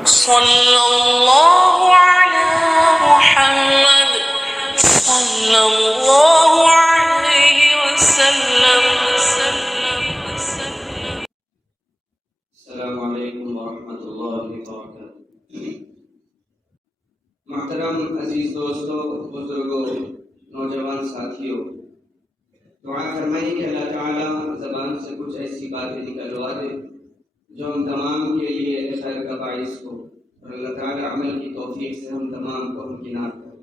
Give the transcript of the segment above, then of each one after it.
صلی اللہ علی محمد صلی اللہ علیہ وسلم. السلام علیکم ورحمۃ اللہ وبرکاتہ. محترم عزیز دوستوں، بزرگوں، نوجوان ساتھیوں، دعا فرمائیں کہ اللہ تعالیٰ زبان سے کچھ ایسی باتیں نکلوا دے جو ہم تمام کے لیے خیر کا باعث ہو، اور اللہ تعالیٰ عمل کی توفیق سے ہم تمام کو ہمکنار کرے.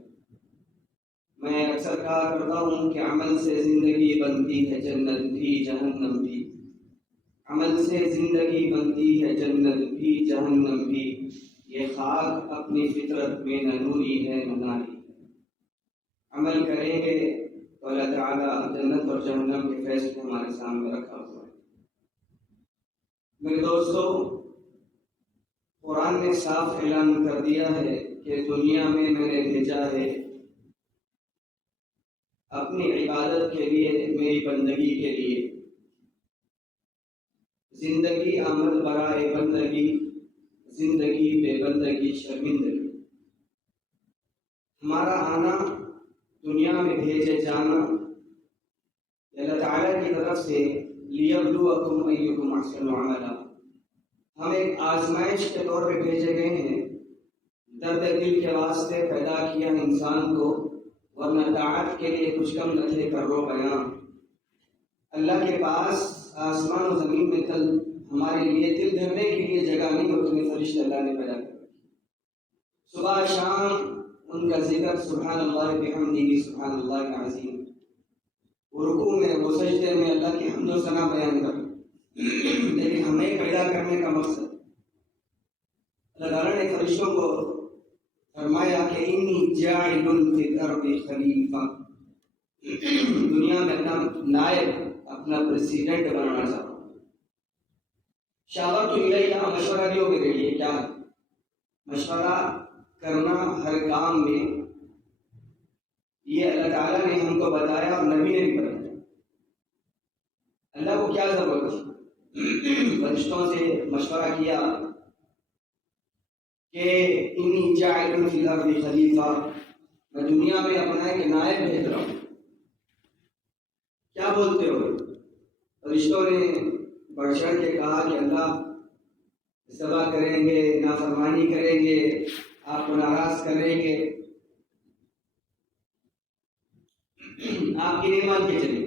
میں اکثر کہا کرتا ہوں کہ عمل سے زندگی بنتی ہے جنت بھی جہنم بھی. عمل سے زندگی بنتی ہے جنت بھی جہنم بھی. یہ خاک اپنی فطرت میں نہ نوری ہے نہ ناری. عمل کریں گے تو اللہ تعالیٰ جنت اور جہنم کے فیصلے ہمارے سامنے رکھا ہوا ہے. میرے دوستوں، قرآن نے صاف اعلان کر دیا ہے کہ دنیا میں نے بھیجا ہے اپنی عبادت کے لیے، میری بندگی کے لیے. زندگی عمل برائے بندگی، زندگی بے بندگی شرمندگی. ہمارا آنا، دنیا میں بھیجے جانا اللہ تعالیٰ کی طرف سے لیبلوکم ایکم احسن عملا. ہم ایک آزمائش کے طور پہ بھیجے گئے ہیں. درد دل کے واسطے پیدا کیا انسان کو، ورنہ طاعت کے لیے کچھ کم نہ تھے کرو بیان. اللہ کے پاس آسمان و زمین میں کل ہمارے لیے دل دھرنے کے لیے جگہ نہیں ہوتی. فرشتے اللہ نے پیدا کر صبح شام ان کا ذکر سبحان اللہ بحمدہ سبحان اللہ العظیم. رکوع میں، وہ سجدے میں اللہ کی حمد و ثنا بیان کر. لیکن ہمیں پیدا کرنے کا مقصد، اللہ تعالیٰ نے فرشتوں کو فرمایا کہ انی جاعل فی الارض خلیفہ. دنیا میں اپنا نائب، اپنا پریسیڈنٹ بنانا چاہتا ہوں. شاورت الیہ، مشورہ دیو کے لیے. کیا مشورہ کرنا ہر کام میں، یہ اللہ تعالیٰ نے ہم کو بتایا اور نبی نے بھی بتایا. اللہ کو کیا ضرورت ہے؟ فرشتوں سے مشورہ کیا کہ انی جاعل فی الارض خلیفہ، میں دنیا میں اپنا ایک نائب بھیج رہا ہوں. کیا بولتے ہو؟ فرشتوں نے بڑھ چڑھ کے کہا کہ اللہ ذبح کریں گے، نافرمانی کریں گے، آپ کو ناراض کریں گے، آپ کی نہیں مان کے چلیں.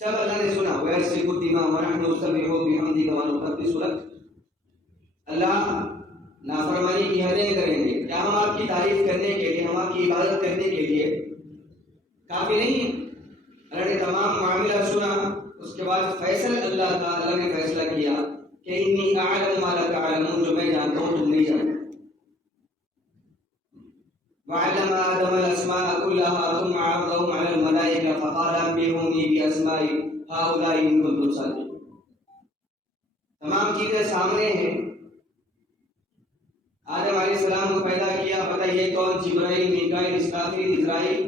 سب اللہ نے سنا. وَيَسْفِكُ الدِّمَاءَ وَنَحْنُ نُسَبِّحُ بِحَمْدِكَ وَنُقَدِّسُ لَكَ. اللہ نافرمانی کی حدیں کریں گے. کیا ہم آپ کی تعریف کرنے کے لیے، ہم آپ کی عبادت کرنے کے لیے کافی نہیں؟ اللہ نے تمام معاملہ سنا. اس کے بعد فیصل اللہ نے فیصلہ کیا کہ انی اعلم ما لا تعلمون، جو میں جانتا ہوں تم نہیں جانتے. وعلم آدم الاسماء كلها ثم عرضهم على الملائكة فقال انبئوني باسماء هؤلاء ان كنتم صادقين. تمام چیزیں سامنے ہیں. آدم علیہ السلام کو پیدا کیا، بتائیے کون؟ جبرائیل، میکائیل، اسرافیل، عزرائیل.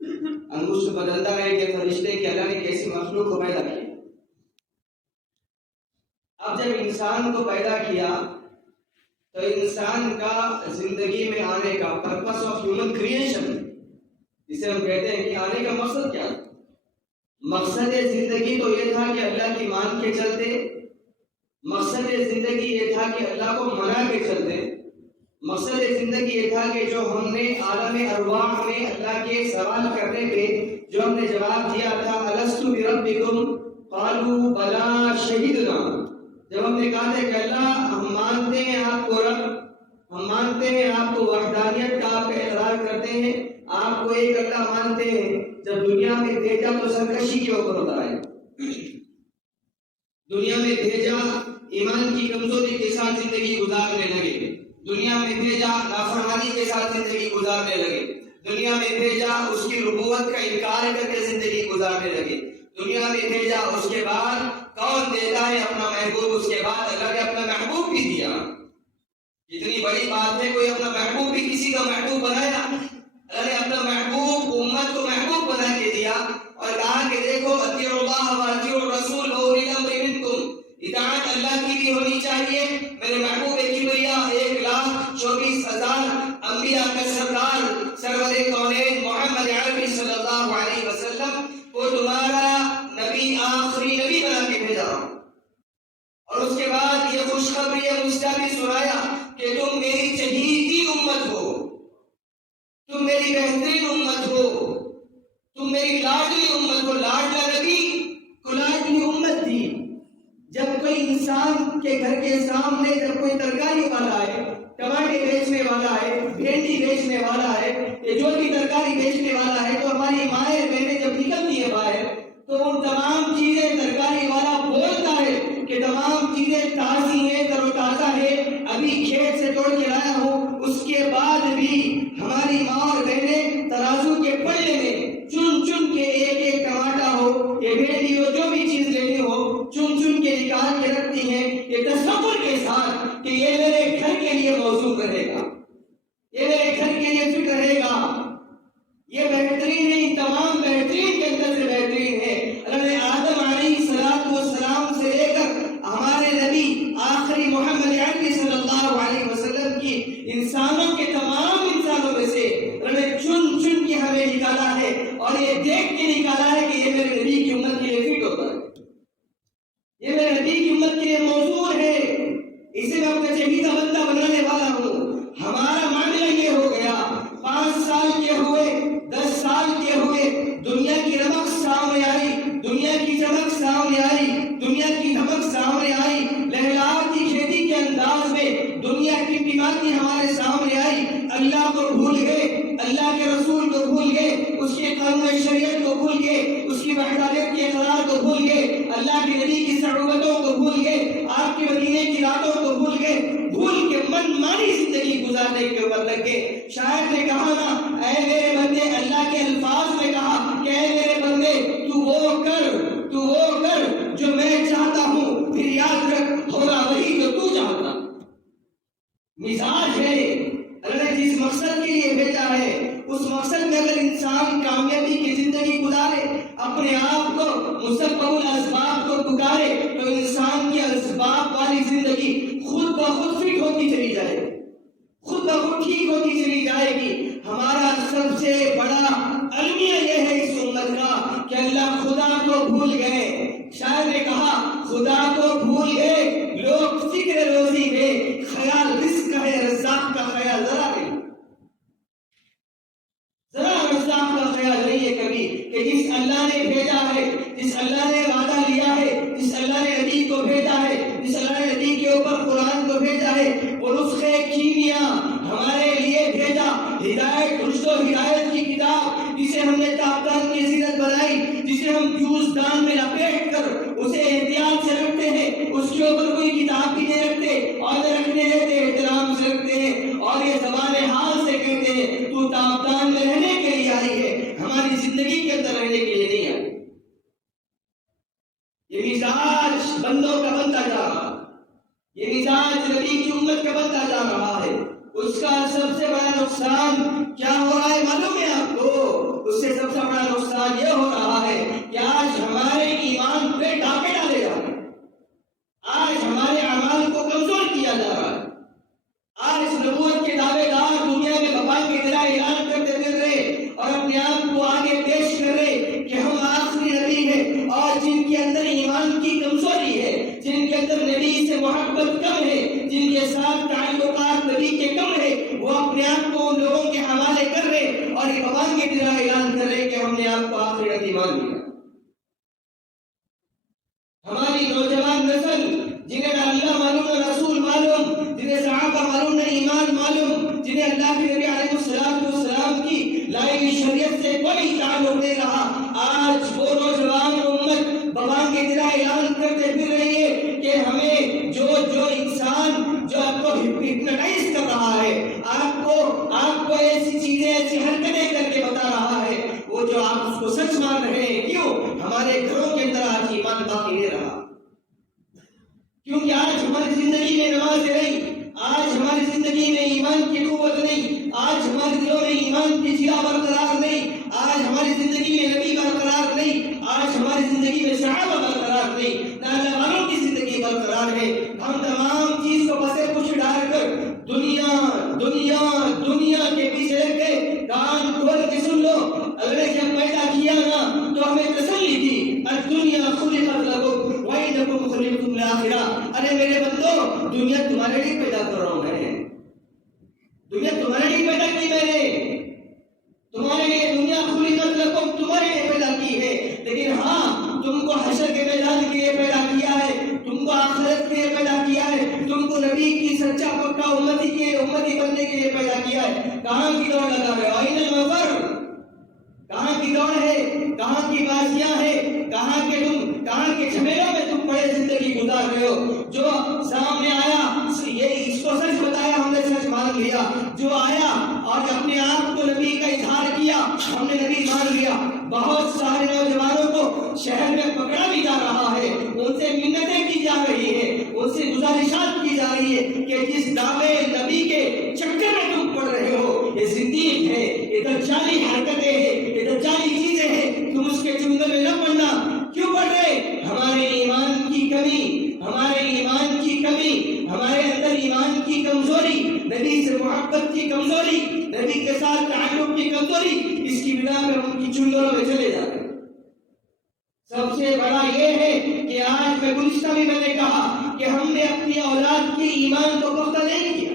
انگشت بدلتا رہے کہ فرشتے کہ اللہ نے کیسی مخلوق کو پیدا کیا. اب جب انسان کو پیدا کیا تو انسان کا زندگی میں آنے کا پرپس آف ہیومن کریشن، جسے ہم کہتے ہیں کہ آنے کا مقصد کیا؟ مقصد زندگی تو یہ تھا کہ اللہ کی مان کے چلتے. مقصد زندگی یہ تھا کہ اللہ کو منا کے چلتے. مقصد زندگی یہ تھا کہ جو ہم نے عالم ارواح میں اللہ کے سوال کرنے پہ جو ہم نے جواب دیا تھا الست بربکم قالوا بلا شہدنا، جب ہم نے کہا تھا کہ اللہ ہم مانتے ہیں آپ کو رب، ہم مانتے ہیں آپ کو وحدانیت کا آپ کا اقرار کرتے ہیں، آپ کو ایک اللہ مانتے ہیں، جب دنیا میں بھیجا تو سرکشی کے اوپر ہوتا ہے. دنیا میں بھیجا ایمان کی کمزوری کے ساتھ زندگی گزارنے لگے. دنیا میں بھیجا نافرمانی کے ساتھ زندگی گزارنے لگے. دنیا میں بھیجا اس کی ربوت کا انکار کر کے زندگی گزارنے لگے. دنیا میں بھیجا اس کے بعد کون دیتا ہے اپنا محبوب؟ اس کے بعد اللہ نے اپنا محبوب بھی دیا. اتنی بڑی بات ہے، کوئی اپنا محبوب بھی کسی کا محبوب بنایا. اللہ نے اپنا محبوب امت کو محبوب بنا کے دیا اور کہا کہ دیکھو اطیعوا اللہ واطیعوا الرسول واولی الامر منکم، اطاعت اللہ کی بھی ہونی چاہیے. میرے محبوب کبریا 1,24,000 انبیاء کا سردار سرور کونین محمد عربی صلی اللہ علیہ وسلم کو تمہارا نبی آخری نبی بنا کے بھیجا. اور اس کے بعد یہ خوشخبری مجھے بھی سنایا کہ تم میری چہیتی امت ہو، تم میری بہترین امت ہو، تم میری لاڈلی امت ہو. لاڈلا نبی کو لاڈلی امت تھی. جب کوئی انسان کے گھر کے سامنے جب کوئی ترکاری والا ہے، ٹماٹر بیچنے والا ہے، بھنڈی بیچنے والا ہے، جو بھی ترکاری بیچنے والا ہے، تو ہماری مائیں بہنیں جب نکلتی ہے باہر تو ان تمام چیزیں ترکاری والا بولتا ہے کہ تمام چیزیں تازی ہیں، تر و تازہ ہے، ابھی کھیت سے توڑ کے لایا ہوں. اس کے بعد بھی ہماری ماں اور بہنیں ترازو کے پلے میں چن چن کے ایک ایک ٹماٹر ہو، یہ بھنڈی ہو، جو بھی چیز لینی ہو، چن چن کے نکال کے رکھتی ہیں، یہ تصور کے ساتھ کہ یہ میرے گھر کے لیے موزوں رہے گا، یہ میرے گھر کے لیے فٹ رہے گا. یہ بہترین ہے، تمام بہترین کے اندر سے بہترین ہے. حضرت آدم علیہ السلام سے لے کر ہمارے نبی آخری محمد عربی صلی اللہ علیہ وسلم کی انسانوں کے تمام انسانوں میں سے چن چن کے ہمیں نکالا ہے، اور یہ دیکھ کے نکالا ہے کہ یہ میرے نبی کی امت کے لیے فٹ ہوتا ہے، یہ میرے نبی کی امت کے لیے موضوع ہے، اسے میں اپنا چہیتا بندہ بنانے والا ہوں. ہمارا معاملہ یہ ہو گیا، 5 سال کے ہوئے، 10 سال کے ہوئے، دنیا کی رمق سامنے آئی، دنیا کی چمک سامنے آئی، دنیا کی دھمک سامنے آئی، لہلاتی کھیتی کے انداز میں دنیا کی ٹماٹی ہمارے سامنے آئی. اللہ کو بھول گئے، اللہ کے رسول کو بھول گئے، اس کے قانون شریعت کو بھول گئے، اس کی وحدانیت کے اقرار کو بھول گئے، اللہ کے نبی کی صحبتوں کو بھول گئے، آپ کے مدینے کی راتوں کو بھول گئے، بھول کے من مانی زندگی گزارنے کے اوپر لگ گئے. شاعر نے کہا نا، اے میرے بندے، اللہ کے الفاظ میں کہا کہ اے میرے بندے، تو وہ کر جو میں چاہتا ہوں، پھر یاد رکھ ہوگا وہی جو تو چاہتا. مزاج ہے اللہ نے جس مقصد کے لیے بھیجا ہے، اس مقصد میں اگر انسان کامیابی کی زندگی گزارے، اپنے آپ کو مسبب الاسباب کو پکارے، تو انسان کی اسباب والی زندگی خود بخود فٹ ہوتی چلی جائے گی، خود بخود ٹھیک ہوتی چلی جائے گی. ہمارا سب سے بڑا المیہ یہ ہے اس امت کا کہ اللہ خدا کو بھول گئے. شاعر نے کہا خدا کو بھول گئے لوگ فکر روزی میں، خیال رزق کا ہے، رزاق کا خیال ذرا رزاق کا خیال نہیں ہے کبھی کہ جس اللہ نے بھیجا ہے، جس اللہ نے وعدہ لیا ہے، جس اللہ نے نبی کو بھیجا ہے، جس اللہ نے نبی کے اوپر قرآن کو بھیجا ہے، وہ نسخے کیمیا ہمارے لیے بھیجا، ہدایت رشد و ہدایت کی کتاب جسے ہم نے تابدان کی زینت بنائی، جسے ہم جوس دان میں لپیٹ کر اسے احتیاط سے رکھتے ہیں، اس کے اوپر کوئی کتاب بھی نہیں رکھتے اور نہ رکھنے دیتے، احترام سے رکھتے ہیں اور یہ زبان حال سے کہتے ہیں تو تابدان میں رہنے کے لیے آئی ہے، ہماری زندگی کے اندر رہنے کے لیے نہیں آئی. یہ مزاج بندوں کا بنتا جا رہا ہے، یہ مزاج نبی کی امت کا بنتا جا رہا ہے. اس کا سب سے بڑا نقصان کیا ہو رہا ہے معلوم ہے آپ کو؟ اس سے سب سے بڑا نقصان یہ ہو رہا ہے کہ آج ہمارے ایمان پہ ڈاکے ڈالے جا رہے ہیں، آج ہمارے اعمال کو کمزور کیا جا رہا ہے. آج نبوت کے دعوے دار دنیا میں وبا کی طرح اعلان کرتے پھر رہے اور اپنے آپ کو آگے پیش کر رہے کہ ہم آخری نبی ہیں، اور جن کے اندر ایمان کی کمزوری ہے، جن کے اندر نبی سے محبت کم ہے، جن کے ساتھ تعلقات نبی کے کم ہے، وہ اپنے آپ کو ان لوگوں کے حوالے کر رہے اور یہ وبا کی طرح اعلان کر رہے کہ ہم نے آپ کو آخری نبی مان لیا. ہماری نوجوان نسل جنہیں نہ اللہ معلوم نہ رسول معلوم، جنہیں صحابہ معلوم نہ ایمان معلوم، جنہیں اللہ کے نبی علیہ السلام کی لائی ہوئی شریعت سے کوئی تعلق نہیں رہا، آج وہ نوجوان امت بابا کی طرح اعلان کرتے پھر رہی ہے کہ ہمیں جو انسان جو آپ کو ہپنوٹائز کر رہا ہے، آپ کو ایسی چیزیں، ایسی حرکتیں کر کے بتا رہا ہے، وہ جو آپ اس کو سچ مان رہے ہیں، کیوں ہمارے گھروں کے اندر آج ایمان باقی نہیں رہا؟ کیونکہ آج ہماری زندگی میں نماز نہیں، آج ہماری زندگی میں ایمان کی قوت نہیں، آج ہمارے دلوں میں ایمان کی چلا برقرار نہیں، آج ہماری زندگی میں نبی برقرار نہیں، آج ہماری زندگی میں صحابہ برقرار نہیں، نہ اللہ والوں کی زندگی برقرار ارے میرے بندو، دنیا تمہارے لیے پیدا کر رہا ہوں میں، دنیا تمہارے لیے پیدا کی میں نے، تمہارے لیے دنیا خلقت لکم، تمہارے لیے پیدا کی ہے، لیکن ہاں تم کو حشر کے میدان کے لیے پیدا کیا ہے، تم کو آخرت کے لیے پیدا کیا ہے، تم کو نبی کی سچا پکا امتی بننے کے لیے پیدا کیا ہے۔ کہاں کی دوڑ لگا رہے ہو؟ آئین المفر، کہاں کی دوڑ ہے، کہاں کی بازیاں ہے، کہاں کے جھمیلوں میں تم پڑے زندگی گزار رہے ہو؟ جو سامنے آیا یہ اس کو سچ بتایا، ہم نے سچ مان لیا، جو آیا اور اپنے آپ کو نبی کا اظہار کیا، ہم نے نبی مان لیا۔ بہت سارے نوجوانوں کو شہر میں پکڑا بھی جا رہا ہے، ان سے منتیں کی جا رہی ہے، ان سے گزارشات کی جا رہی ہے کہ جس دعوے نبی کے چکر میں تم پڑ رہے ہو یہ زندگی ہے، یہ دجالی حرکتیں ہیں، یہ دجالی چیزیں ہیں، تم اس کے چنگل میں نہ پڑنا۔ کیوں پڑھ رہے؟ ہمارے ایمان کی کمی، ہمارے ایمان کی کمی، ہمارے اندر ایمان کی کمزوری، نبی سے محبت کی کمزوری، نبی کے ساتھ تعلق کی کمزوری، اس کی بنا پر ہم ان کی چنگلوں میں چلے جاتے ہیں۔ سب سے بڑا یہ ہے کہ آج میں گزشتہ بھی میں نے کہا کہ ہم نے اپنی اولاد کے ایمان کو پختہ نہیں کیا،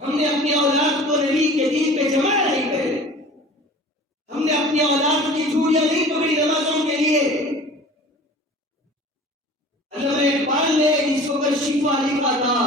ہم نے اپنی اولاد کو نبی کے دین پہ جمع نہیں کرے، ہم نے اپنی اولاد کی چوڑیاں نہیں پکڑی نمازوں کے لیے۔ علامہ اقبال نے اس کو شفا لکھا تھا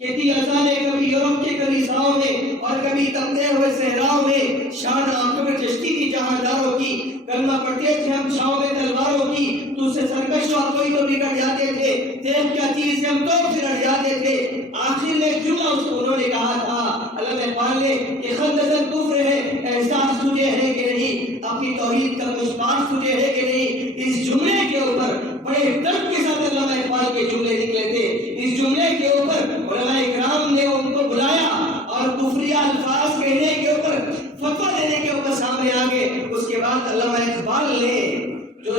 کہ تھی اذانے کبھی یورپ کے کلیساؤں میں اور کبھی تپتے ہوئے صحراؤں میں، شان آنکھوں میں چشتی تھی جہانداروں کی، کلمہ پڑھتے تھے ہم چھاؤں میں تلواروں کی، تو سے سرکش اور کوئی تو بگڑ جاتے تھے، تیل کیا چیز سے ہم تو پھر جاتے تھے۔ آخر میں جملہ انہوں نے کہا تھا علامہ اقبال نے کہ خلدزن کفر ہے، احساس تجھے ہے کہ نہیں، اپنی توحید کا کچھ پاس تجھے ہے کہ نہیں۔ اس جملے کے اوپر بڑے درد کے ساتھ علامہ اقبال کے جملے نکلے تھے، اس جملے کے اوپر علماء اکرام نے ان کو بلایا اور کفریہ الفاظ کہنے کے اوپر، فتویٰ دینے کے اوپر سامنے آگے۔ اس کے بعد علامہ اقبال نے جو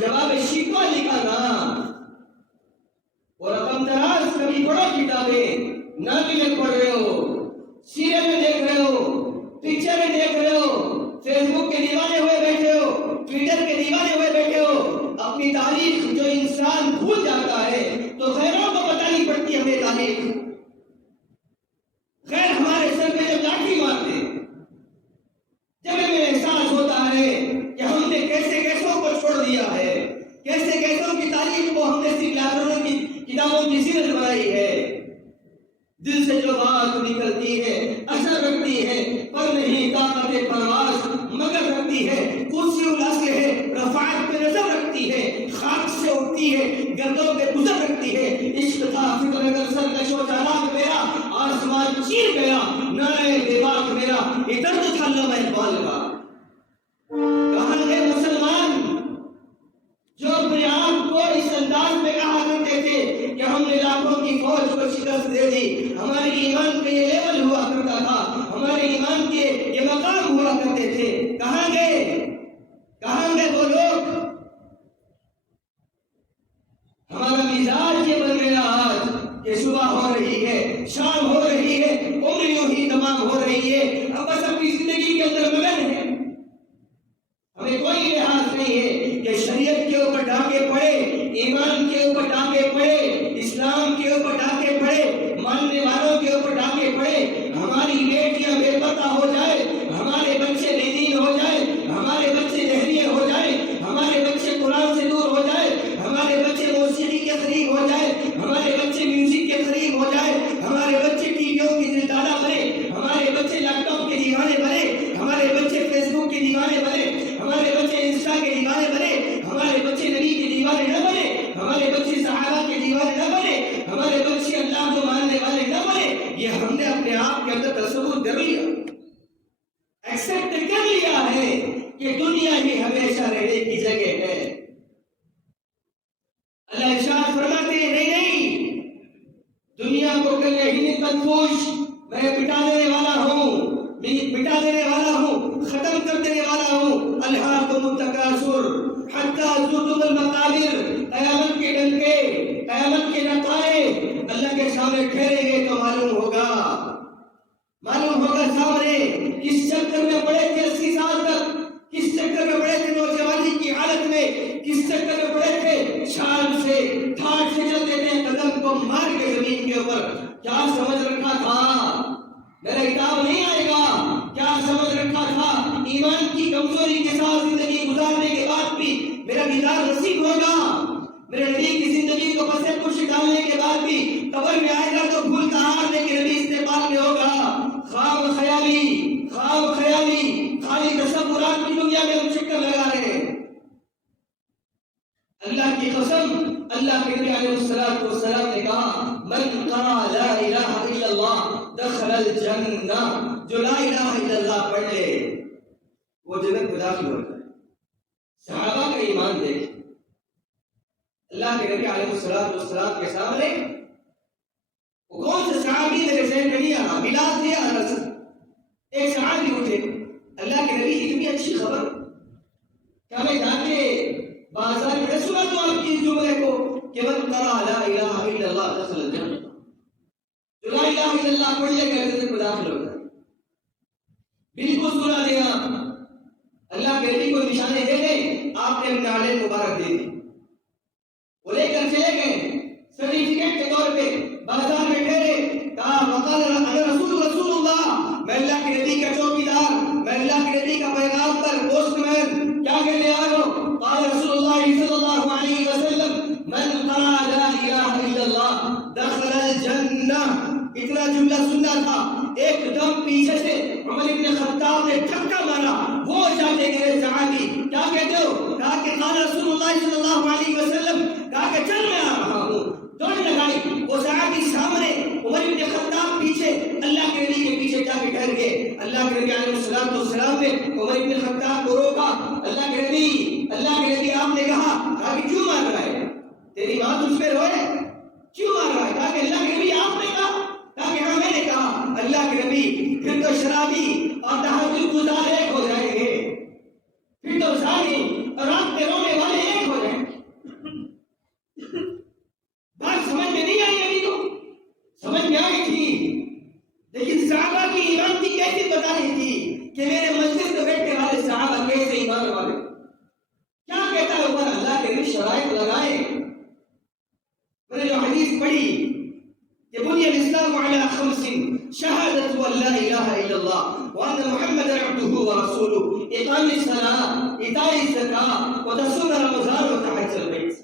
جواب شکوہ لکھا نا، وہ رقم دراز، کبھی پڑھو کتابیں، ناقلیں پڑھ رہے ہو، سیرے میں دیکھ رہے ہو، پکچر میں دیکھ رہے ہو، فیس بک کے دیوانے ہوئے بیٹھے ہو، ٹویٹر کے دیوانے ہوئے بیٹھے ہو۔ اپنی تاریخ جو انسان بھول جاتا ہے تو غیروں کو بتانی پڑتی ہمیں تاریخ۔ غیر ہمارے سر پہ جب لاٹھی مارتے، جب ہمیں احساس ہوتا ہے کہ ہم نے کیسے کیسوں کو چھوڑ دیا ہے، کیسے کیسوں کی تاریخ کو ہم نے صرف لائبریریوں کی کتابوں کی سیرت بنائی ہے۔ دل سے جو بات نکلتی ہے اثر رکھتی ہے، پر نہیں طاقت پرواز مگر رکھتی ہے، کرسی الاصل ہے، رفعت پہ نظر رکھتی ہے، خاک سے اٹھتی ہے، گردوں پہ گزر رکھتی ہے۔ عشق تھا فکر اگر سرکش و چالاک میرا، آسمان چیر گیا نعرہ بے باک میرا۔ یہ درد تھا علامہ اقبال کا۔ کہاں گئے مسلمان جو اپنے آپ کو اس انداز میں کہا کرتے تھے کہ ہم نے لاکھوں کی فوج کو شکست دے دی، ہمارے ایمان کا یہ لیول ہوا کرتا تھا، ہمارے ایمان کے یہ مقام ہوا کرتے تھے؟ کہاں گئے؟ کہاں گئے وہ لوگ؟ ہمارا مزاج یہ بن گیا آج کہ صبح ہو رہی ہے، شام ہو رہی ہے، عمر یوں ہی تمام ہو رہی ہے، اب بس اپنی زندگی کے اندر مگن ہے، ہمیں کوئی لحاظ نہیں ہے کہ شریعت کے اوپر ڈاکے پڑے، ایمان کے اوپر ڈاکے پڑے، اسلام کے اوپر ڈاکے پڑے، ماننے والوں کے اوپر ڈاکے پڑے، ہماری بیٹیاں بے پتہ ہو جائے، ہمارے بچے بے دین ہو جائے، ہمارے بچے دہریے ہو جائے، ہمارے بچے قرآن سے دور ہو جائے، ہمارے بچے موسیقی کے قریب ہو جائے، ہمارے بچے میوزک کے قریب ہو جائے، ہمارے بچے ٹی ویوں کی دلدادہ بنے، ہمارے بچے لیپ ٹاپ کے دیوانے بنے، ہمارے بچے فیس بک کے دیوانے بنے، ہمارے بچے انسٹا کے دیوانے بنے، ہمارے بچے نبی کے دیوانے نہ بنے، ہمارے بچے صحابہ کے دیوانے نہ بنے، ہمارے بچے اللہ کو ماننے والے نہ بنے۔ یہ ہم نے اپنے آپ کے اندر تصور کر لیا، ایکسپٹ کر لیا ہے کہ دنیا ہی ہمیشہ رہنے کی جگہ ہے۔ اللہ ارشاد فرماتے ہیں نہیں، دنیا کو کل یہی منفوش، میں مٹا دینے والا ہوں، مٹا دینے والا ہوں، ختم کر دینے والا ہوں۔ الہاکم التکاثر حتی زرتم المقابر، قیامت کے ڈنکے، قیامت کے نقارے اللہ کے سامنے ٹھہریں گے تو معلوم ہوگا سامنے کس چکر میں پڑے تھے 80 سال تک، کس چکر میں پڑے تھے نوجوانی کی حالت میں، کس چکر میں پڑے تھے شام سے کو مار کے زمین کے اوپر. کیا سمجھ رکھا تھا میرا کتاب نہیں آئے گا؟ کیا سمجھ رکھا تھا ایمان کی کمزوری کے ساتھ زندگی گزارنے کے بعد بھی میرا دیدار نصیب ہوگا؟ میرے نبی کی زندگی کو پس پش ڈالنے کے بعد بھی قبر میں آئے گا تو پھول کا ہار لے کے نبی استقبال میں ہوگا. خواب خیالی خالی تصورات کی دنیا میں ہم چکر لگا رہے ہیں. اللہ کی قسم اللہ کے نبی علیہ السلام نے کہا من قرأ لا الہ الا اللہ دخل الجنہ. جو لا الہ الا اللہ پڑھ لے وہ جنت میں داخل ہوتا ہے. صحابہ کا ایمان دیکھ. اللہ کے نبی علیہ السلام کے سامنے وہ کون سے صحابی میرے ذہن میں نہیں آ رہا، بلال تھے یا انس؟ ایک صحابی اٹھے، اللہ کے نبی اتنی اچھی خبر، کیا میں جا کے بازار میں سنا تو آپ کی اس جملے کو کہ من قرأ لا الہ الا اللہ دخل الجنہ. جو لا الہ الا اللہ پڑھ لے کر جنت میں داخل ہوتا ہے. بالکل سنا دینا. اللہ کے نبی کو نشانے دے دیں، آپ نے اپنے عالم مبارک دے دی، وہ لے کر چلے گئے سرٹیفکیٹ کے طور پہ بازار میں ٹھہرے. کہا وقال انا رسول اللہ، میں اللہ کے نبی کا چوکیدار، میں اللہ کے نبی کا پیغام پر پوسٹ مین، کیا کہنے آ رہا ہوں؟ قال رسول اللہ صلی اللہ علیہ وسلم من قرأ لا الہ الا اللہ دخل الجنہ. اتنا جملہ سننا تھا، ایک دم پیچھے سے عمر ابن خطاب نے دھکا مارا. وہ جاتے گئے صحابی، کیا کہتے ہو؟ کہا کہ قال رسول اللہ صلی اللہ علیہ وسلم، کہا کہ چل میں آ رہا ہوں. دوڑ لگائی. وہ صحابی سامنے، عمر ابن خطاب پیچھے، اللہ کے نبی کے پیچھے جا کے ٹھہر گئے. اللہ کے نبی علیہ السلام نے عمر ابن خطاب کو روکا. اللہ کے نبی آپ نے کہا کہ کیوں مار رہا ہے؟ تیری ماں تجھ پہ روئے، کیوں مار رہا ہے؟ کہا کہ اللہ کے نبی آپ نے کہا. کہا کہ ہاں میں نے کہا. اللہ کے نبی پھر تو شرابی اور تہجد گزار ایک ہو جائیں گے، پھر تو زانی اور رات میں رونے والے ایک ہو جائیں گے. بات سمجھ میں نہیں آئی ابھی تو سمجھ میں آئی تھی، لیکن صحابہ کی ایمان کی کیسی بتا رہی تھی کہ میرے مسجد میں بیٹھنے والے صحابہ کیسے ایمان والے. کیا کہتا ہے اوپر اللہ کے لیے شرائط لگائے. میں نے جو حدیث پڑھی کہ بنی الاسلام علی خمس شہادت ان لا الہ الا اللہ وان محمد عبدہ ورسولہ اقام الصلاۃ ایتاء الزکاۃ وتصوم رمضان وتحج البیت.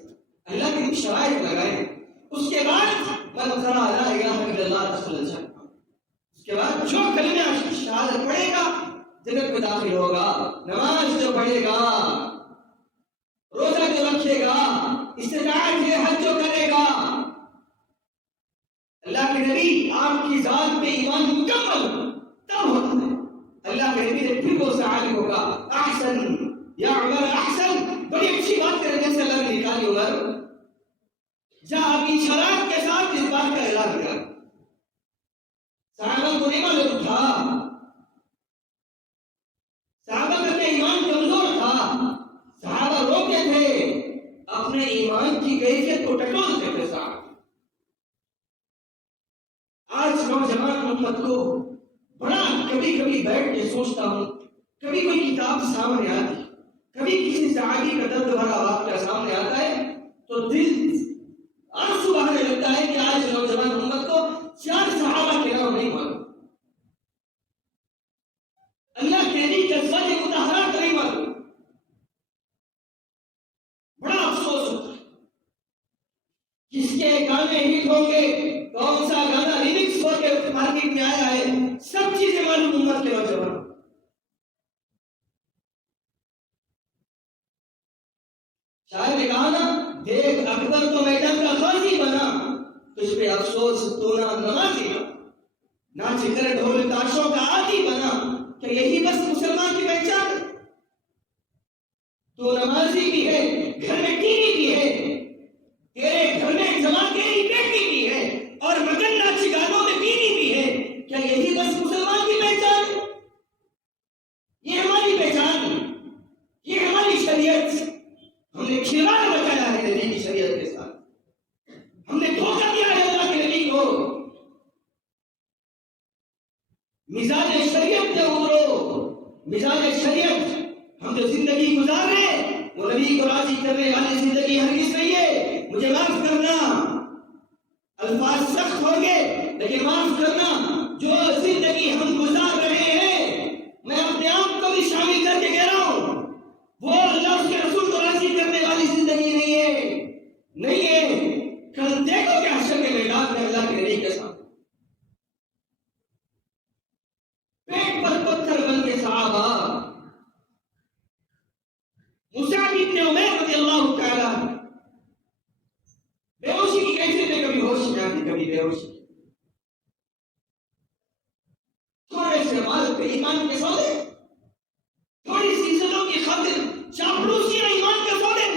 اللہ کے لیے شرائط لگائے. اس کے بعد من قرأ لا الہ الا اللہ دخل الجنہ. اس کے بعد جو کلمہ شہادت پڑھے گا جنت میں داخل ہوگا. نماز جو پڑھے گا، روزہ جو رکھے گا، استطاعت ہے حج جو کرے گا. اللہ کے نبی آپ کی ذات پہ ایمان مکمل تب ہوتا ہے. اللہ کے نبی نے پھر وہ صحابی ہوگا احسن یا عمر احسن. بڑی اچھی بات کرنے سے اللہ نے نکالی عمر، جا اپنی شرائط کے ساتھ اس بات کا اعلان کر. صحابہ کو نہیں معلوم تھا، صحابہ کا ایمان کمزور تھا. صحابہ روکے تھے، اپنے ایمان کی کیفیت کو ٹٹولتے تھے. صاحب آج نوجوان امت کو بڑا کبھی بیٹھ کے سوچتا ہوں، کبھی کوئی کتاب سامنے آتی، کبھی کسی صحابی کا درد بھرا واقعہ سامنے آتا ہے تو دل آنسو بہانے لگتا ہے کہ آج نوجوان امت کو 4 صحابہ کے نام نہیں معلوم، اللہ کے نبی کے ازواج مطہرات نہیں معلوم. بڑا افسوس ہوتا ہے. کس کے گانے ہٹ ہوں گے، کون سا گانا ریمکس ہو کے مارکیٹ میں آیا ہے، سب چیزیں معلوم امت کے نوجوان. شاید نے کہا نا، دیکھ اکبر تو میدان کا غازی بنا، تجھ پہ افسوس تو نہ نمازی بنا، ناچ کر ڈھول تاشوں کا عادی بنا. کہ یہی بس مسلمان کی پہچان ہے؟ تو نمازی بھی ہے، گھر میں ٹی وی بھی ہے، تیرے گھر میں جمع تیری بیٹی بھی ہے، اور مگن ناچ گانوں میں بیوی بھی ہے. کیا یہی بس مسلمان کی پہچان ہے؟ یہ ہماری پہچان ہے، یہ ہماری شریعت. ہم نے کھلواڑ مچایا ہے نبی کی شریعت کے ساتھ، ہم نے دھوکہ دیا ہے اللہ کے نبی کو. مزاج شریعت سے ابھرو. مزاج شریعت، ہم جو زندگی گزار رہے ہیں وہ نبی کو راضی کرنے والی زندگی ہرگز نہیں ہے. مجھے معاف کرنا، الفاظ سخت ہوں گے لیکن معاف کرنا، جو زندگی ہم گزار رہے ہیں میں اپنے آپ کو بھی شامل کر کے کہہ رہا ہوں، وہ اللہ اس کے رسول کو راضی کرنے والی زندگی نہیں ہے۔ کل دیکھو کہ حشر کے میدان میں اللہ کے نبی کے ساتھ پیٹ پر پتھر بن کے صحابہ، مصعب بن عمیر رضی اللہ تعالی بے ہوشی کی کیفیت میں کبھی ہوش میں آتی کبھی بے ہوشی، تھوڑے سے مال پہ ایمان کے سودے، تھوڑی سی عزتوں کی خاطر چاپلوسیاں ایمان کے سودے،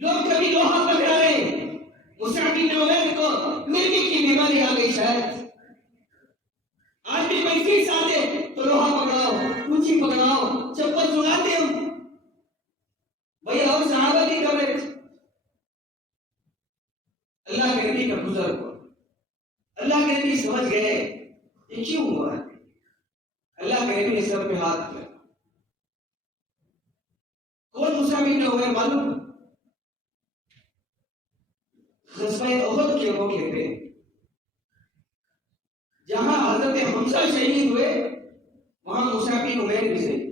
لوگ کبھی لوہا پکڑا رہے، مصعب بن عمیر کو مرگی کی بیماری آ گئی شاید، آج بھی کوئی فیس آتے تو لوہا پکڑاؤ، کچھی پکڑاؤ، چپل سناتے ہم وہی اور صحابہ بھی کر رہے تھے۔ اللہ کے نبی کا گزر ہوا، اللہ کے نبی سمجھ گئے یہ کیوں ہوا ہے، اللہ کے نبی نے سر پہ ہاتھ کیا۔ کون مصعب بن عمیر معلوم؟ غزوہ احد کے موقع پہ جہاں حضرت حمزہ شہید ہوئے وہاں مصعب بن عمیر بھی شہید،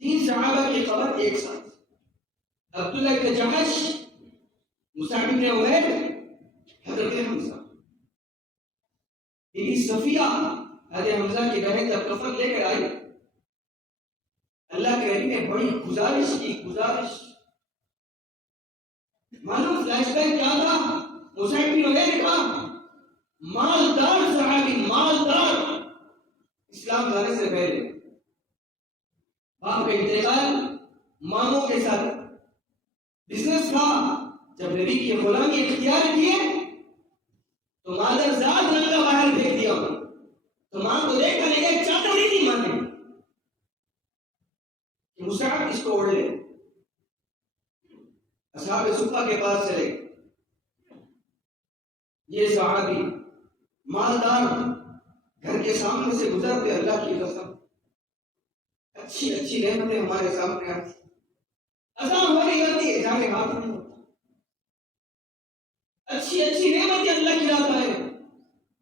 3 صحابہ کی خبر ایک ساتھ، عبداللہ بن جحش، مصعب بن عمیر، حضرت حمزہ۔ بی بی صفیہ حضرت حمزہ کی بہن جب کفن لے کر آئی، اللہ کے نبی نے بڑی گزارش کی، معلوم فلیش بیک کیا تھا؟ مصعب بن عمیر نے کہا مالدار صحابی، مالدار، اسلام لانے سے پہلے باپ کا انتقال، ماموں کے ساتھ بزنس تھا، جب نبی کی غلامی اختیار کیے تو مادر ذات ننگا باہر پھینک دیا، تو ماں کو دیکھ کر ایک چادر نہیں تھی ماں نے کہ مصعب اس کو اوڑھ لے، اصحاب صفہ کے پاس چلے، یہ صحابی مالدار گھر کے سامنے سے گزرتے، اللہ کی قسم اچھی نعمتیں ہمارے سامنے آتی، اذان ہو رہی ہوتی ہے جانے ہاتھ نہیں ہوتا، اچھی نعمتیں اللہ کی لاتا ہے،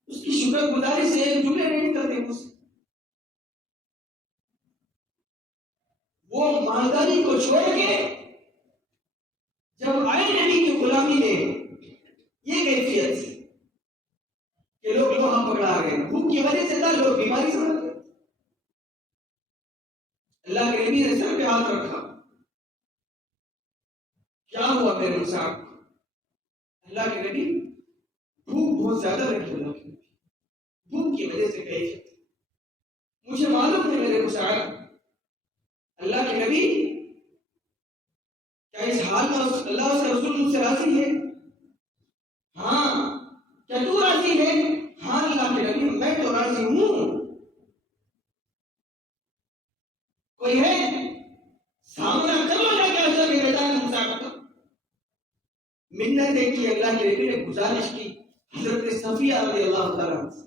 اس کی شکر گزاری سے ایک جملے نہیں نکلتے مجھ سے۔ وہ مالداری کو چھوڑ کے جب آئے نبی کی غلامی میں یہ کیفیت تھی کہ لوگ لوہا پکڑا گئے، بھوک کی وجہ سے تھا، لوگ بیماری سے مر گئے، اللہ کے نبی نے سر پہ ہاتھ رکھا، کیا ہوا میرے مصعب؟ اللہ کے نبی بھوک بہت زیادہ لگی، اللہ کے نبی بھوک کی وجہ سے کیفیت، مجھے معلوم ہے میرے مصعب اللہ کے نبی کیا اس حال میں اللہ سے رسول مجھ سے راضی ہے؟ ہاں، کیا تو راضی ہے؟ ہاں اللہ کے نبی میں تو راضی ہوں۔ کوئی ہے سامنا کر لو جا کے حشر کے میدان میں مصعب کا، منتیں کی، اللہ کے نبی نے گزارش کی حضرت صفیہ رضی اللہ تعالیٰ عنہ سے،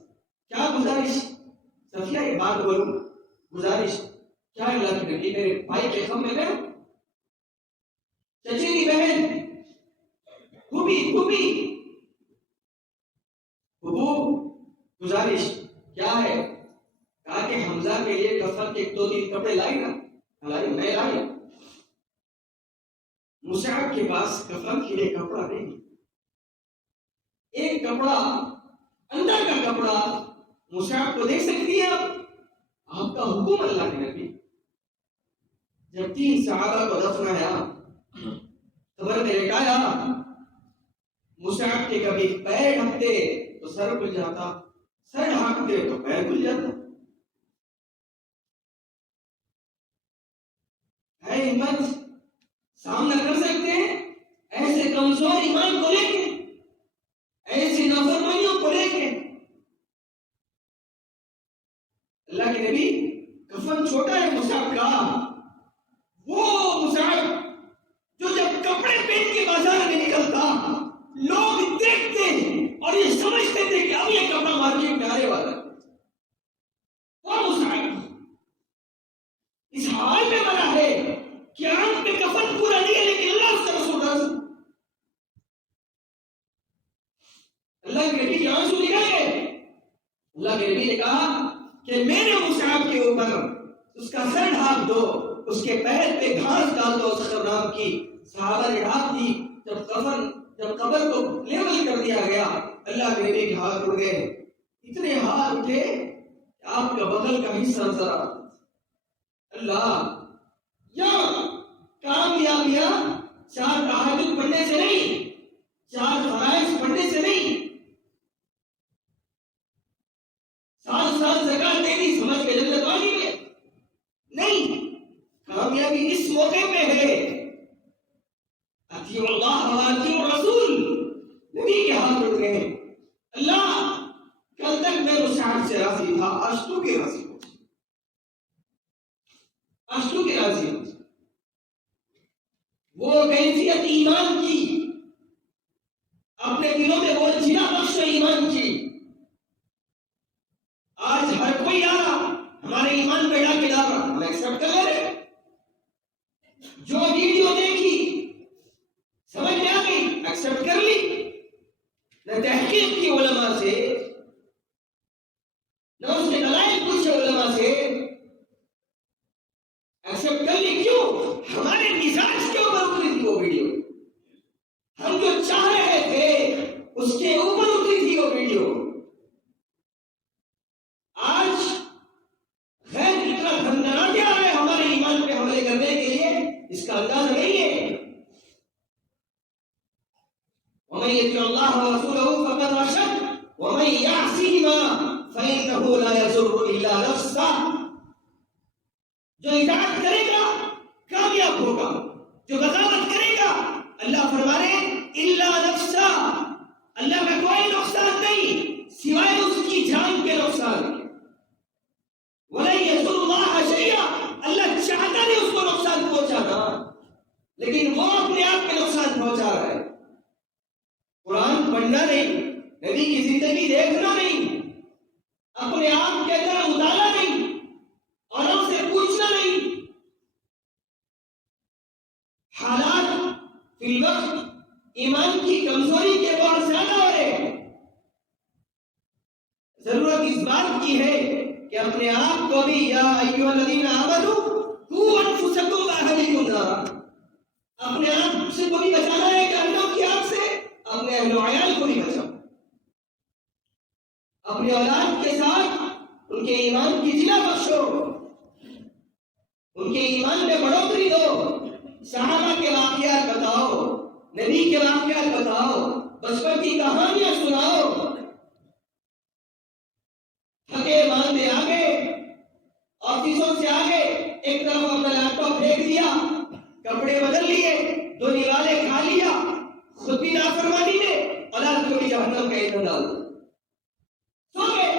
کیا گزارش؟ صفیہ ایک بات بولوں، گزارش کیا؟ اللہ کے نبی میرے بھائی کے غم میں گئے، چچیری بہن پھوپھی گزارش کیا ہے؟ کہا کہ حمزہ کے لیے کفن کے 2-3 کپڑے لائی نا، میں لائی، مصعب کے پاس کفن کے لیے کپڑا نہیں، ایک کپڑا اندر کا کپڑا مصعب کو دے سکتی ہے آپ کا حکم اللہ کے نبی۔ جب 3 صحابہ کو دفنایا، قبر میں لٹایا، مصعب کے کبھی پیر ڈھکتے تو سر کھل جاتا، سر ڈھانکتے تو پیر کھل جاتا، ہے ہمت، سامنا کر سکتے ہیں ایسے کمزور ایمان کو لے کے، ایسی نافرمانیوں کو لے کے؟ اللہ کے نبی کفن چھوٹا ہے مصعب کا، وہ مصعب جو جب کپڑے پہن کے بازار میں نکلتا لوگ دیکھتے اور یہ سمجھتے تھے کہ اب یہ کپڑا مارکیٹ میں آنے والا ہے، وہ مصعب اس حال میں مرا ہے کہ آنکھ میں کفن پورا نہیں ہے لیکن اللہ اس کا رسول اللہ کے نبی نے کہا کہ میرے مصعب کے اوپر اس کا سر ڈھانپ دو، اس کے پیر پہ گھاس ڈال دو صخر نام کی۔ صحابہ نے ڈھانپ دی۔ جب قبر کو لیول کر دیا گیا، اللہ کے نبی کے ہاتھ اڑ گئے، اتنے ہاتھ اٹھے کہ آپ کا بغل کا حصہ ذرا اللہ یا کامیابیاں 4 تہجد پڑھنے سے نہیں، 4 فرائض پڑھنے سے نہیں، 7 زکات دینی سمجھ کے جنت واجب ہے نہیں، کامیابی اس موقع پہ ہے۔ اطیعوا اللہ و اطیعوا الرسول، نبی کے ہاتھ اٹھ گئے۔ اللہ کل تک میں مصعب سے راضی تھا، آج تو کے راضی ہو، آج تو کے راضی ہو۔ وہ کیفیت ایمان کی، اپنے دلوں میں وہ جلا بخش ایمان کی۔ آج ہر کوئی آ رہا ہمارے ایمان پہ ڈال کے ڈال رہا، ہم ایکسپٹ کر لے رہے۔ جو ویڈیو دیکھی سمجھ میں آ گئی، ایکسپٹ کر لی۔ نہ تحقیق کی علماء سے، نہ اس کے دلائل پوچھے علماء سے، ایکسپٹ کر لی۔ کیوں؟ ہمارے مزاج کے اوپر اتری تھی وہ ویڈیو، ہم جو چاہ رہے تھے اس کے اوپر اتری تھی وہ ویڈیو۔ آج غیر اتنا دھندنا کیا ہے ہمارے ایمان پہ حملے کرنے کے لیے، اس کا اندازہ نہیں ہے۔ وَمَن يَطِعِ اللَّهَ وَرَسُولَهُ فَقَدْ رَشَدَ وَمَن يَعْصِهِمَا فَإِنَّهُ لَا يَضُرُّ إِلَّا نَفْسَهُ۔ جو اطاعت کرے گا کامیاب ہوگا، جو بغاوت کرے گا اللہ فرما رہے الا نفسا، اللہ کا کوئی نقصان نہیں سوائے اس کی جان کے نقصان کے۔ وَلَن يَضُرَّ اللَّهَ شَيْئًا، اللہ چاہتا نہیں اس کو نقصان پہنچانا، لیکن وہ اپنے آپ کے نقصان پہنچا رہا ہے۔ قرآن پڑھنا نہیں، نبی کی زندگی دیکھنا نہیں، اپنے آپ کے اندر مطالعہ نہیں، اوروں سے پوچھنا نہیں، حالات فی الوقت ایمان کی کمزوری کے بہت زیادہ ہو رہے ہیں۔ ضرورت اس بات کی ہے کہ اپنے آپ کو بھی یا ایھا الذین آمنوا قوا انفسکم واہلیکم نارا، اپنے آپ سے کو بھی بچانا ہے جہنم کی آگ سے، اپنے اہل و عیال کو بھی بچاؤ، اپنے اولاد کے ساتھ ان کے ایمان کی جلا بخشو، ان کے ایمان میں بڑھوتری دو۔ صحابہ کے واقعات بتاؤ، نبی کے واقعات بتاؤ، بچپن کی کہانیاں سناؤ۔ تھکے ماندے آگے، آفسوں سے آگے، ایک طرف اپنا لیپ ٹاپ پھینک دیا، کپڑے بدل لیے، 2 نوالے کھا لیا، خود بھی نافرمانی میں، اولاد کو بھی جہنم کا ایندھن ڈال دیا، سو گئے،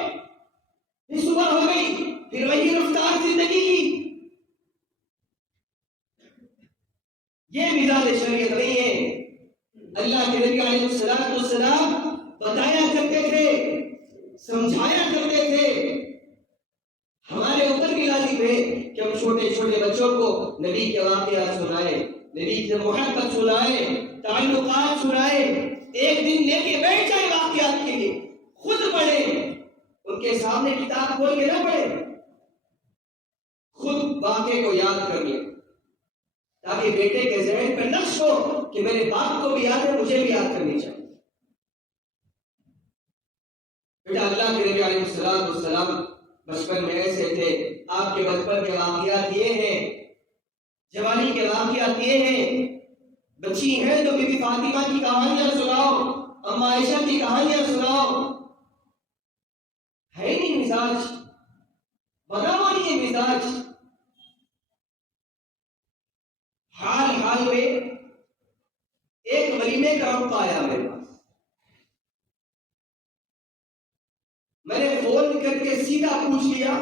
پھر صبح ہو گئی، پھر وہی رفتار زندگی کی۔ یہ مزاج شریعت نہیں ہے۔ اللہ کے نبی علیہ السلام بتایا کرتے تھے، سمجھایا کرتے تھے۔ ہمارے اوپر بھی لازم ہے کہ ہم چھوٹے چھوٹے بچوں کو نبی کے واقعات سنائیں، نبی کی محبت سنائیں، تعلقات سنائیں۔ ایک دن لے کے بیٹھ جائے واقعات کے لیے، خود پڑھیں، ان کے سامنے کتاب کھول کے نہ پڑھیں، خود واقعے کو یاد کر لیں، تاکہ بیٹے کے ذہن پر نقش ہو کہ میرے باپ کو بھی یاد ہے، مجھے بھی یاد کرنی چاہیے۔ بیٹا اللہ کے نبی علیہ السلام بچپن میں ایسے تھے۔ آپ کے بچپن کے واقعات یہ ہیں، جوانی کے واقعات یہ ہیں۔ بچی ہیں تو بی بی فاطمہ کی کہانیاں سناؤ، اما عائشہ کی کہانیاں سناؤ۔ ہے نہیں مزاج، بناؤ نہیں مزاج۔ حال میں ایک ولیمے کا وقت آیا میرے پاس، میں نے فون کر کے سیدھا پوچھ لیا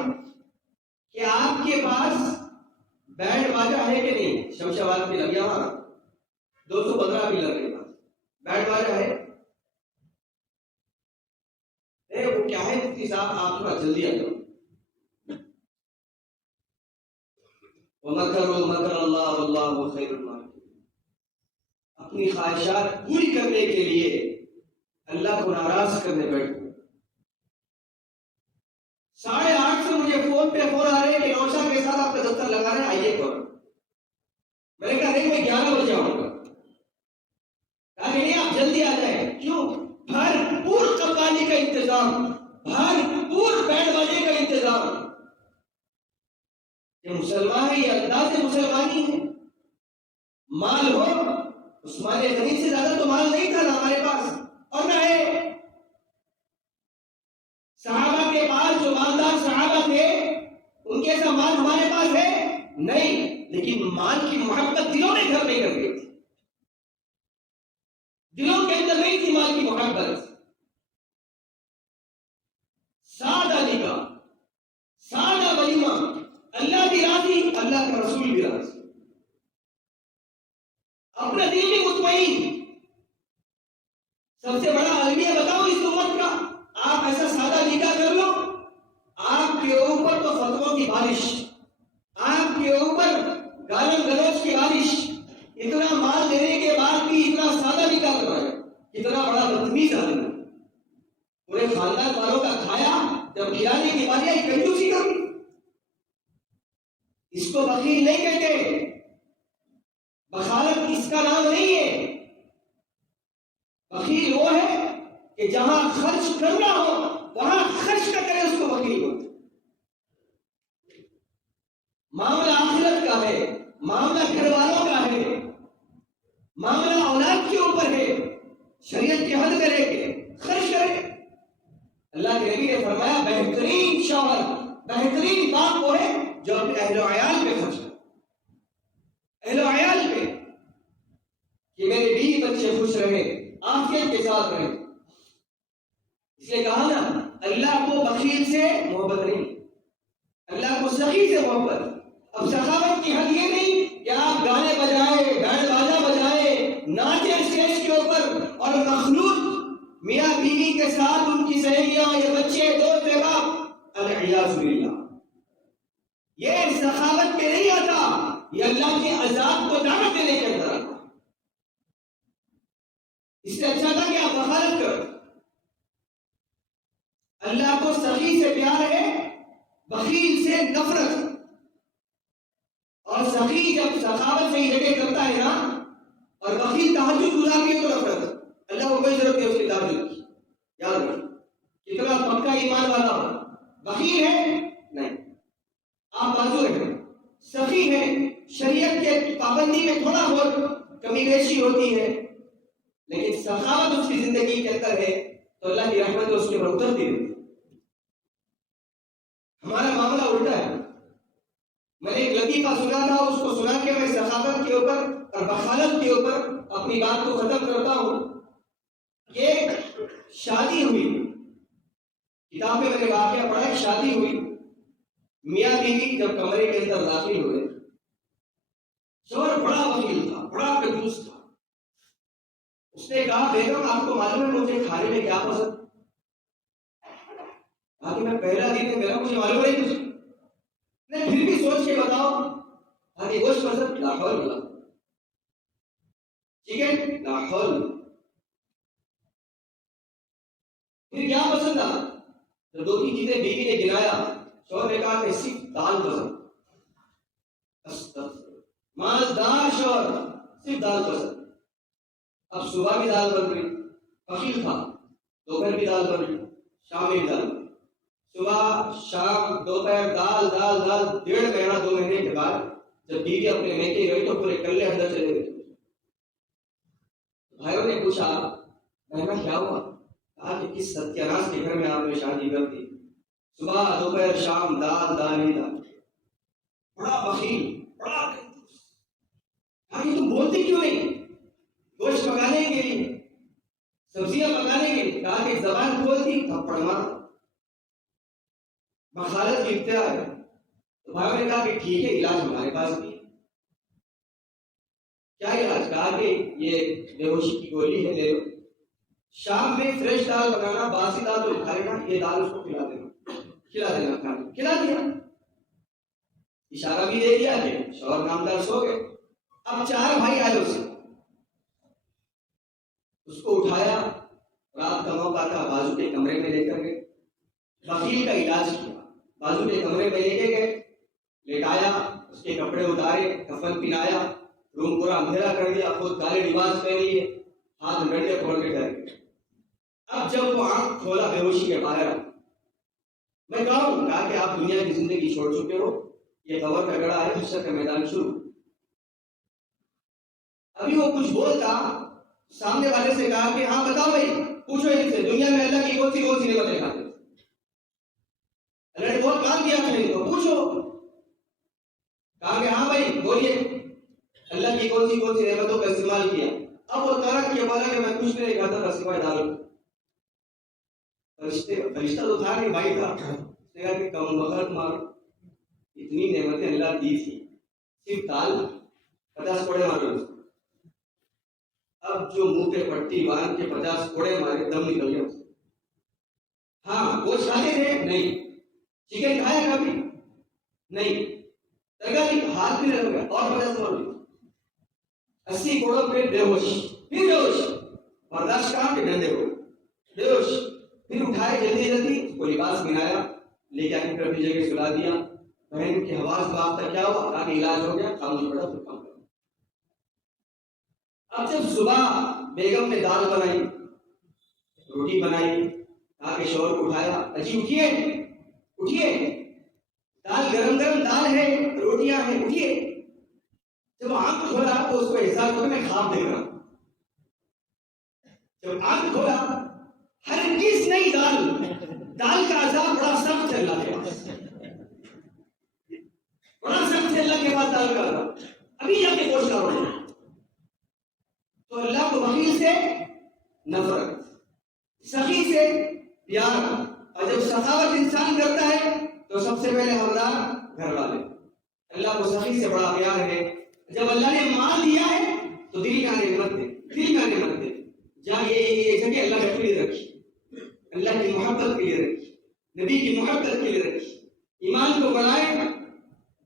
کہ آپ کے پاس بینڈ باجا ہے کہ نہیں؟ شمشاد بھی لگ گیا ہمارا 215 بھی لگ گیا، بینڈ باجا ہے؟ وہ کیا ہے مفتی صاحب، آپ تھوڑا جلدی آ جاؤ۔ وَمَكَرُوا مَكْرَ اللَّهِ وَاللَّهُ خَيْرُ الْمَاكِرِينَ، اپنی خواہشات پوری کرنے کے لیے اللہ کو ناراض کرنے بیٹھے۔ لگا رہے ہیں آئیے فوراً. میں نے کہا نہیں میں 11 بجے آؤں گا. کہا کہ نہیں آپ جلدی آ جائیں. کیوں؟ بھرپور قوالی کا انتظام, بھرپور بینڈ باجے کا انتظام. یہ مسلمان ہے, یہ انداز مسلمانی ہے. مال ہو, عثمان غنی سے زیادہ تو مال نہیں تھا نا ہمارے پاس, اور نہ ہے. صحابہ کے پاس جو مالدار صحابہ تھے ان کے ایسا مال ہمارے پاس ہے نہیں, لیکن مال کی محبت دلوں میں گھر نہیں کر گئی تھی. دلوں کے اندر نہیں تھی مال کی محبت. سادہ نکاح, سادہ ولیمہ, اللہ بھی راضی, اللہ کا رسول بھی راضی, اپنا دل بھی مطمئن. سب سے بڑا المیہ بتاؤ اس امت کا, آپ ایسا سادہ نکاح کر لو, آپ کے اوپر تو فتووں کی بارش, آپ کے اوپر گالم گلوچ کی بارش. اتنا مال دینے کے بعد بھی اتنا سادہ نکاح کرایا, اتنا بڑا بدتمیز آدمی. پورے خاندان والوں کا کھایا, جب کھلانے کی باری آئی کنجوسی کا. اس کو بخیل نہیں کہتے, بخالت اس کا نام نہیں ہے. بخیل وہ ہے کہ جہاں خرچ کرنا ہو وہاں خرچ نہ کرے, اس کو بخیل ہوتا. معاملہ آخرت کا ہے, معاملہ گھر والوں کا ہے, معاملہ اولاد کے اوپر ہے, شریعت کی حد کرے کہ خرچ کرے. اللہ کے نبی نے فرمایا بہترین شوہر, بہترین باپ وہ ہے جو اپنے اہل و عیال پہ خرچ کرے, اہل و عیال پہ, کہ میرے بیوی بچے خوش رہے, عافیت کے ساتھ رہے. اس لیے کہا نا اللہ کو بخیل سے محبت نہیں, اللہ کو سخی سے محبت. اب سخاوت کی حد یہ نہیں کہ آپ گانے بجائے, بینڈ باجا بجائے, ناچے اسٹیج کے اوپر, اور مخلوط میاں بیوی کے ساتھ ان کی سہیلیاں, یہ بچے, دوست احباب, الیاذ باللہ. یہ سخاوت پہ نہیں آتا, یہ اللہ کے عذاب کو دعوت دینے کے اندر آتا. اس سے اچھا تھا کہ آپ بخالت کرو. اللہ کو سخی سے پیار ہے, بخیل سے نفرت. اور سخی جب سخاوت سے جگہ کرتا ہے نا, اور بخیل تہجد گزارتی ہے تو نفرت. اللہ کو کوئی ضرورت نہیں اس کی تہجد کی. یاد رکھیں کتنا پکا ایمان والا ہو, بخیل ہے نہیں, آپ بازو رہیں. سخی ہے, شریعت کے پابندی میں تھوڑا بہت کمی بیشی ہوتی ہے, لیکن سخاوت اس کی زندگی کے اندر ہے تو اللہ کی رحمت اس کے اوپر اترتی ہے. ہمارا معاملہ الٹا ہے. میں نے ایک لطیفہ سنا تھا, اس کو سنا کے میں سخاوت کے اوپر اور بخالت کے اوپر اپنی بات کو ختم کرتا ہوں. کہ شادی ہوئی, کتاب میں نے واقعہ پڑھا, شادی ہوئی, میاں بیوی جب کمرے کے اندر داخل ہوئے, شوہر بڑا وکیل تھا, بڑا کنجوس تھا. اس نے کہا بیگم آپ کو معلوم ہے مجھے کھانے میں کیا پسند؟ کہا کہ میں پہلا دن ہے میرا, مجھے معلوم نہیں کچھ. میں پھر بھی سوچ کے بتاؤ. کہا کہ گوشت پسند؟ لا حول ولا قوت. چکن؟ لا حول. پھر کیا پسند تھا؟ تو 2-3 چیزیں بیوی نے گنایا. شوہر نے کہا کہ صرف دال پسند. مالدار شوہر, صرف دال پسند. اب صبح بھی دال بن رہی, فقیر تھا, دوپہر بھی دال بن رہی, شام میں بھی دال. صبح شام دوپہر دال دال دال. 1.5 مہینہ 2 مہینے کے بعد جب بیوی اپنے میکے گئی تو پورے کلے اندر چلے گئے. بھائیوں نے پوچھا بہنا کیا ہوا؟ کہا کہ کس ستیاناش کے گھر میں آپ نے شادی کر دی, صبح دوپہر شام دال دال ہی دال. بڑا بخیل, بڑا کنجوس. کہا کہ تم بولتے کیوں نہیں؟ گوشت پکانے کے لیے, سبزیاں پکانے کے لیے. کہا کہ زبان کھولتی تھپڑ مار. بخالت کی ابتدا ہے. تو بھائیوں نے کہا کہ ٹھیک ہے علاج ہمارے پاس بھی. کیا علاج؟ کہا کہ یہ بے ہوشی کی گولی ہے, لے لو. شام میں فریش دال بنانا, باسی دال تو کھا لینا, یہ دال اس کو کھلا دینا, کھلا دینا. کھلا دیا, اشارہ بھی دے دیا کہ شوہر نامدار سو گئے. اب 4 بھائی آئے اس کو اٹھایا, رات کا موقع تھا, بازو کے کمرے میں لے کر گئے. بخیل کا علاج کیا, بازو کے کمرے میں لے کے گئے. لٹایا، اس کے کپڑے اتارے، کفن پہنایا، روم پورا اندھیرا کر دیا، خود کالے لباس پہن لیے، ہاتھ ڈنڈے پھوڑ کے ڈر گئے۔ اب جب وہ آنکھ کھولا بے ہوشی کے باہر، میں کہا کہ آپ دنیا کی زندگی چھوڑ چکے ہو، یہ قبر کا گڑھا ہے، حشر کا میدان شروع۔ ابھی وہ کچھ بولتا، سامنے والے سے کہا کہ ہاں بتاؤ بھائی، پوچھو ان سے دنیا میں اللہ کی کون سی نعمت دکھاتے؟ اللہ نے بہت کام کیا تھا ان کو، پوچھو۔ کہا کہ ہاں بھائی بولیے، اللہ کی کون سی نعمتوں کا استعمال کیا؟ اب وہ ترک کے بولا کہ میں کچھ نہیں کہتا تھا سوائے دال۔ فرشتہ تو تھا نہیں، بھائی تھا۔ اس نے کہا کہ کم وقت مار، اتنی نعمتیں اللہ دی تھی، صرف دال 50 کوڑے مارے۔ اب جو منہ پہ پٹی باندھ کے 50 کوڑے مارے، دم نکل گیا۔ ہاں گوشت کھاتے تھے؟ نہیں۔ چکن کھایا کبھی؟ نہیں۔ ہاتھ بھی نہیں لگا، اور 50 مار لی۔ 80 کوڑوں پہ بے ہوش، پھر بے ہوش، برداشت کہاں کہ ڈندے ہو، بے ہوش۔ پھر اٹھائے جلدی اس کو لباس پہنایا، لے کے آ کے اپنی جگہ سلا دیا۔ بہن کی حواس باختہ کیا ہوا؟ کہا کہ علاج ہو گیا، خاموش پڑا، پھر کام کرا۔ اب جب صبح بیگم نے دال بنائی، روٹی بنائی، کہا کہ شوہر کو اٹھایا، اجی اٹھیے اٹھیے، دال گرم دال ہے، روٹیاں ہیں، اٹھیے۔ جب آنکھ کھولا تو اس کو احساس ہوا میں خواب دیکھ رہا ہوں۔ جب آنکھ کھولا، ہر چیز نئی دال کا عذاب بڑا سخت ہے اللہ کے پاس، بڑا سخت ہے اللہ کے پاس دال کا عذاب۔ ابھی جا کے کوشش کرو۔ تو اللہ کو بخیل سے نفرت، سخی سے پیار، اور جب سخاوت انسان کرتا ہے تو سب سے پہلے حمدار گھر والے۔ اللہ کو سخی سے بڑا پیار ہے۔ جب اللہ نے مال دیا ہے تو دل کا نعمت دے، دل کا نعمت دے۔ جہاں یہ جگہ اللہ کے لیے رکھی، اللہ کی محبت کے لیے رکھی، نبی کی محبت کے لیے رکھی، ایمان کو بڑھائے،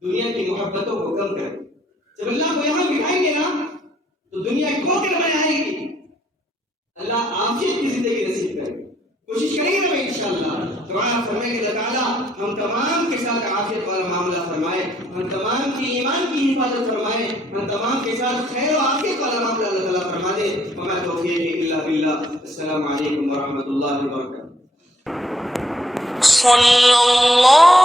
دنیا کی محبتوں کو کم کرے۔ جب اللہ کو یہاں بٹھائیں گے نا تو دنیا کھوکر میں آئے گی، اللہ عافیت کی زندگی نصیب کرے۔ کوشش کریں گے نا انشاءاللہ۔ دعا فرمائے کہ اللہ تعالیٰ ہم تمام کے ساتھ عافیت والا معاملہ فرمائے، ہم تمام کی ایمان کی حفاظت فرمائے، ہم تمام کے ساتھ خیر و عافیت والا معاملہ اللہ تعالیٰ فرما دے۔ وما توفیق الا باللہ۔ السلام علیکم ورحمۃ اللہ وبرکاتہ۔ صلی اللہ